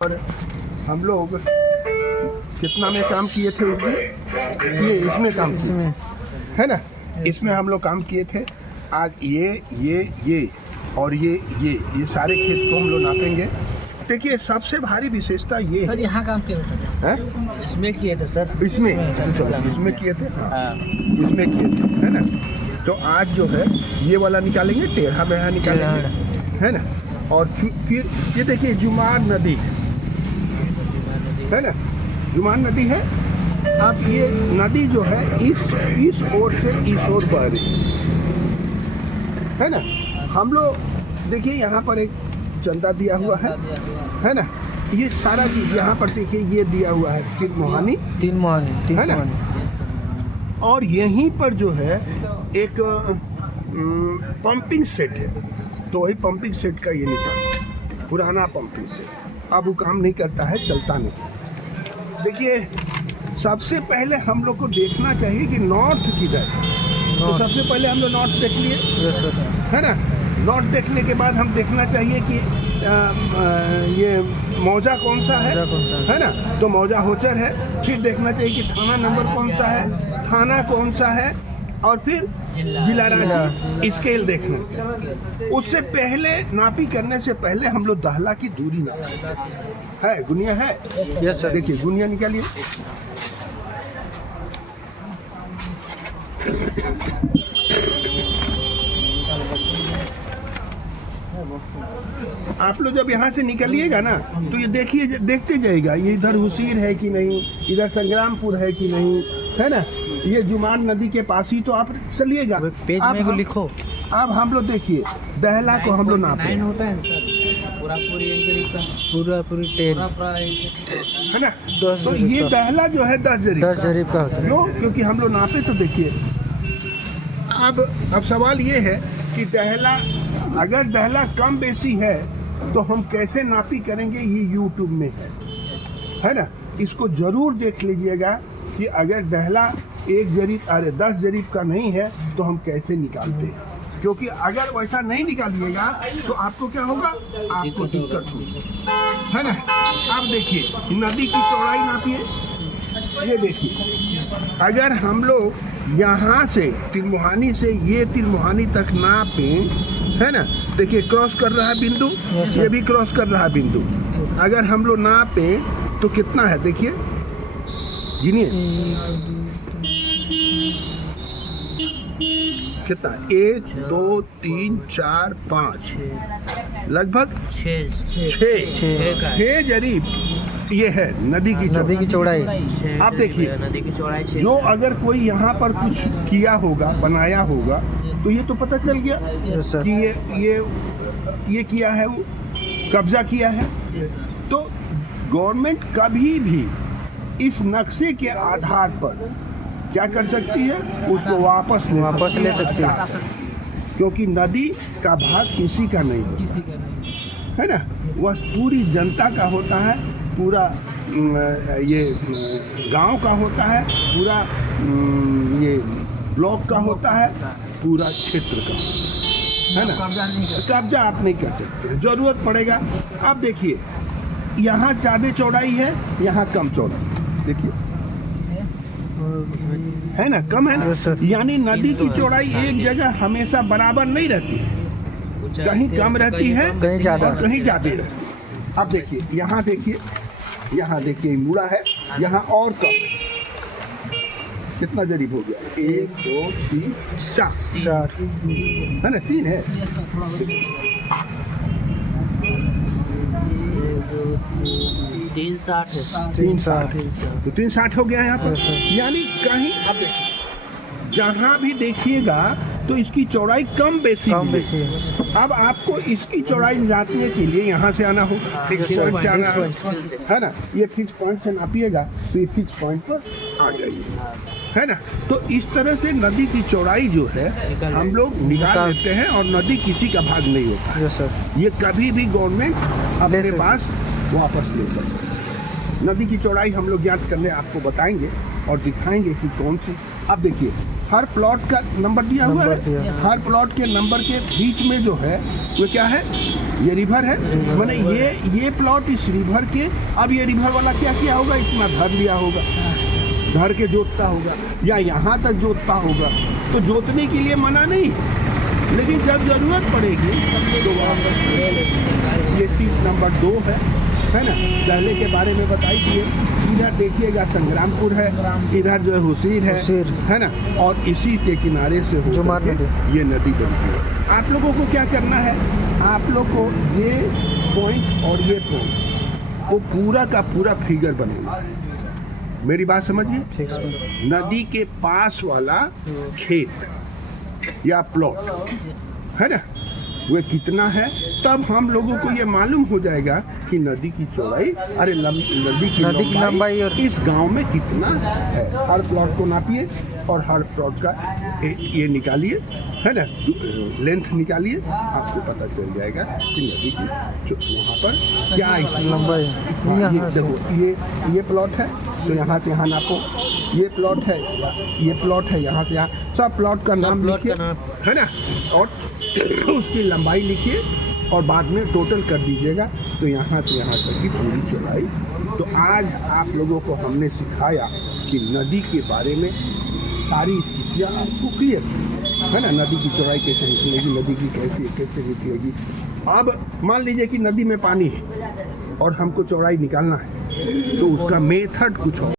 और हम लोग कितना में काम किए थे उसमें, ये इसमें काम किए है ना, इसमें हम लोग काम किए थे। आज ये और ये सारे खेत को हम लोग नापेंगे। देखिए सबसे भारी विशेषता ये सर, यहाँ काम किए थे सर, इसमें किए थे सर, इसमें किए थे, हाँ इसमें किए थे, है ना। तो आज जो है ये वाला निकालेंगे, टेढ़ा मेढ़ा निकालेंगे, है ना। और फिर ये देखिए जुमान नदी है ना, जुमान नदी है। अब ये नदी जो है इस ओर से इस ओर बह रही है ना। हम लोग देखिए यहाँ पर एक चंदा दिया हुआ है ना। ये सारा चीज यहाँ पर देखिए ये दिया हुआ है, तीन मोहानी है ना। और यहीं पर जो है एक पंपिंग सेट है, तो वही पंपिंग सेट का ये निशान, पुराना पंपिंग सेट, अब वो काम नहीं करता है, चलता नहीं। देखिए सबसे पहले हम लोग को देखना चाहिए कि नॉर्थ किधर, तो सबसे पहले हम लोग नॉर्थ देख लिए, है ना। नॉर्थ देखने के बाद हम देखना चाहिए कि ये मौजा कौन सा है ना, तो मौजा होचर है। फिर देखना चाहिए कि थाना नंबर कौन सा है, थाना कौन सा है, और फिर जिला राज्य स्केल देखना। उससे पहले नापी करने से पहले हम लोग दहला की दूरी नापी है, गुनिया है। यस सर, देखिए गुनिया निकालिए। आप लोग जब यहाँ से निकलिएगा ना, तो ये देखिए, देखते जाइएगा ये इधर हुसीर है कि नहीं, इधर संग्रामपुर है कि नहीं, है ना। ये जुमान नदी के पास ही तो आप चलिएगा, पेज में को लिखो। अब हम लोग देखिए दहला को हम लोग नापे होता है सर, पूरी है ना। तो ये दहला जो है 10 जरीब का होता है। क्यों? क्योंकि हम लोग नापे, तो देखिए अब सवाल ये है कि दहला, अगर दहला कम बेसी है तो हम कैसे नापी करेंगे, ये यूट्यूब में है ना। इसको जरूर देख लीजिएगा कि अगर दहला 1 जरीब 10 जरीब का नहीं है तो हम कैसे निकालते हैं। क्योंकि अगर वैसा नहीं निकालिएगा तो आपको क्या होगा, आपको दिक्कत होगी, है ना। अब देखिए नदी की चौड़ाई नापिए, ये देखिए अगर हम लोग यहाँ से तिरमुहानी से ये तिरमुहानी तक नापें, है ना। देखिए क्रॉस कर रहा है बिंदु, ये भी क्रॉस कर रहा है बिंदु। अगर हम लोग नापें तो कितना है, देखिए गिनिए कितना, 1 2 3 4 5, लगभग 6 जरीब ये है नदी की चौड़ाई। आप देखिए नदी की चौड़ाई 6। जो अगर कोई यहाँ पर कुछ किया होगा, बनाया होगा, तो ये तो पता चल गया कि ये किया है, वो कब्जा किया है। तो गवर्नमेंट कभी भी इस नक्शे के आधार पर क्या कर सकती है, उसको वापस ले सकती है। क्योंकि नदी का भाग किसी का नहीं है ना, वह पूरी जनता का होता है, पूरा ये गांव का होता है, पूरा ये ब्लॉक का होता है, पूरा क्षेत्र का, है ना। कब्जा आप नहीं कर सकते, जरूरत पड़ेगा। अब देखिए यहाँ ज़्यादा चौड़ाई है, यहाँ कम चौड़ाई, देखिए है ना, कम है ना। यानी नदी की चौड़ाई एक जगह हमेशा बराबर नहीं रहती है, कहीं कम रहती है, कहीं ज़्यादा रहती है। अब देखिए यहाँ देखिए मुड़ा है, यहाँ और कम है। कितना जरीब हो गया, 1 2 3 4 है ना, 3 है। 360 तो 360 हो गया यहाँ पर। यानी कहीं अब देखिए जहाँ भी देखिएगा तो इसकी चौड़ाई कम बेसी है। अब आपको इसकी चौड़ाई जांचने के लिए यहाँ से आना होगा, फिक्स पॉइंट से आना है ना। ये फिक्स पॉइंट से नापिएगा तो ये फिक्स पॉइंट पर आ जाइए, है ना। तो इस तरह से नदी की चौड़ाई जो है हम लोग निकाल लेते हैं, और नदी किसी का भाग नहीं होता है। ये कभी भी गवर्नमेंट अपने पास वापस ले सकते हैं। नदी की चौड़ाई हम लोग ज्ञात करने आपको बताएंगे और दिखाएंगे कि कौन सी अब देखिए हर प्लॉट का नंबर दिया हुआ नंबर दिया है, है। हर प्लॉट के नंबर के बीच में जो है वो क्या है, ये रिवर है। मैंने ये प्लॉट इस रिवर के, अब ये रिवर वाला क्या किया होगा, इतना धर लिया होगा, धर के जोतता होगा या यहाँ तक जोतता होगा। तो जोतने के लिए मना नहीं, लेकिन जब जरूरत पड़ेगी तब तो ये सीट नंबर 2 है ना। पहले के बारे में बताई दिए। इधर देखिएगा संग्रामपुर है, इधर जो है हुसीर है ना, और इसी के किनारे से हो जुमार करके नदी। ये नदी बनती है। आप लोगों को क्या करना है, आप लोग को ये पॉइंट और ये पॉइंट वो पूरा का पूरा फिगर बनेगा। मेरी बात समझिए, फिक्स में नदी के पास वाला खेत या प्लॉट है ना, वह कितना है, तब हम लोगों को ये मालूम हो जाएगा कि नदी की चौड़ाई, अरे नदी की लंबाई और इस गांव में कितना है। हर प्लॉट को नापिए और हर प्लॉट का ये निकालिए, है ना, लेंथ निकालिए, आपको पता चल जाएगा कि नदी की वहाँ पर क्या लंबाई ये देखो, ये प्लॉट है तो यहाँ से यहाँ नापो, ये प्लॉट है, ये प्लॉट है, यहाँ से यहाँ, सब प्लॉट का नाम प्लॉट लिखिए, का नाम। है ना, और उसकी लंबाई लिखिए और बाद में टोटल कर दीजिएगा। तो यहाँ से यहाँ तक की पूरी चौड़ाई। तो आज आप लोगों को हमने सिखाया कि नदी के बारे में सारी स्थितियाँ आपको क्लियर है ना, नदी की चौड़ाई कैसे निकलेगी, नदी की कैसे निकलेगी। अब मान लीजिए कि नदी में पानी है और हमको चौड़ाई निकालना है, तो उसका मेथड कुछ हो।